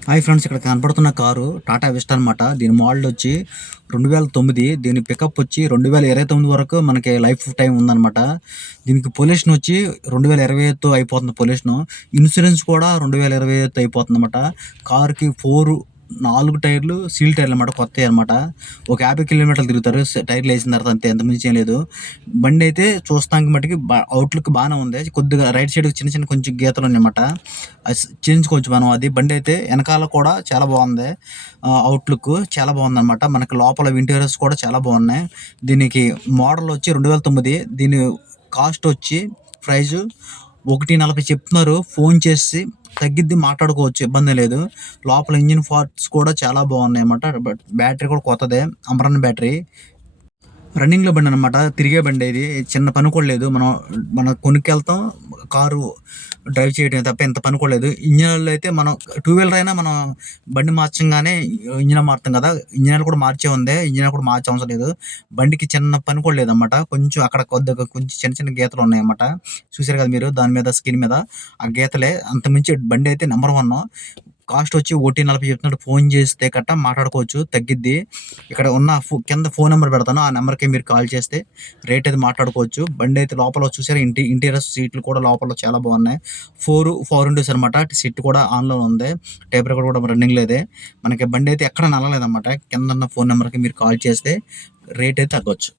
Hi friends, ఇక్కడ కనపడుతున్న car Tata vista అనమాట. దీని మోడల్ వచ్చి 2009. దీని పికప్ వచ్చి 2029 వరకు మనకి లైఫ్ టైం ఉందన్నమాట. దీనికి పొల్యూషన్ వచ్చి 2025తో అయిపోతుంది పొల్యూషన్. ఇన్సూరెన్స్ కూడా 2025తో అయిపోతుంది అనమాట. కార్కి 4 టైర్లు సీల్ టైర్లు అనమాట, కొత్తవి అనమాట. ఒక 50 కిలోమీటర్లు తిరుగుతారు టైర్లు వేసిన తర్వాత, అంతే, ఎంత మించి ఏం లేదు. బండి అయితే చూస్తానికి మటుకి అవుట్లుక్ బాగానే ఉంది. కొద్దిగా రైట్ సైడ్ చిన్న చిన్న కొంచెం గీతలు ఉన్నాయన్నమాట. చేయించుకోవచ్చు మనం. అది బండి అయితే వెనకాల కూడా చాలా బాగుంది. అవుట్లుక్ చాలా బాగుందన్నమాట. మనకి లోపల ఇంటీరియర్స్ కూడా చాలా బాగున్నాయి. దీనికి మోడల్ వచ్చి 2009. దీని కాస్ట్ వచ్చి ప్రైజు 1,40 చెప్తున్నారు. ఫోన్ చేసి తగ్గిద్ది, మాట్లాడుకోవచ్చు, ఇబ్బంది లేదు. లోపల ఇంజిన్ పార్ట్స్ కూడా చాలా బాగున్నాయి అన్నమాట. బ్యాటరీ కూడా కొత్తదే, అమరన్ బ్యాటరీ. రన్నింగ్‌లో బండనమాట. తిరిగే బండే ఇది. చిన్న పని కూడా లేదు. మనం కొనుక్కెళ్తాం, కారు డ్రైవ్ చేయడమే తప్ప ఇంత పని కూడా లేదు. ఇంజిన్ ఆయిల్ అయితే మనం టూ వీలర్ అయినా మనం బండి మార్చంగానే ఇంజిన్ మారుతాం కదా! ఇంజిన్ ఆయిల్ కూడా మార్చే ఉంది. ఇంజిన్ ఆయిల్ కూడా మార్చే అవసరం లేదు. బండికి చిన్న పని కూడా లేదన్నమాట. కొంచెం అక్కడ కొద్దిగా కొంచెం చిన్న చిన్న గీతలు ఉన్నాయన్నమాట. చూసారు కదా మీరు దాని మీద, స్కిన్ మీద ఆ గీతలే. అంతకుమించి బండి అయితే నంబర్ 1. కాస్ట్ వచ్చి 1,40 చెప్తున్నాడు. ఫోన్ చేస్తే గట్టా మాట్లాడుకోవచ్చు, తగ్గిద్ది. ఇక్కడ ఉన్న కింద ఫోన్ నెంబర్ పెడతాను. ఆ నెంబర్‌కి మీరు కాల్ చేస్తే రేట్ అది మాట్లాడుకోవచ్చు. బండి అయితే లోపల చూసారా, ఇంటీరియర్ సీట్లు కూడా లోపల చాలా బాగున్నాయి. 4 విండోస్ అనమాట. సీట్ కూడా ఆన్‌లో ఉంది. టేప్ రికార్డర్ కూడా రన్నింగ్‌లో ಇದೆ. మనకి బండి అయితే ఎక్కడ నల్లలేదన్నమాట. కింద ఉన్న ఫోన్ నెంబర్‌కి మీరు కాల్ చేస్తే రేట్ అయితే తగ్గొచ్చు.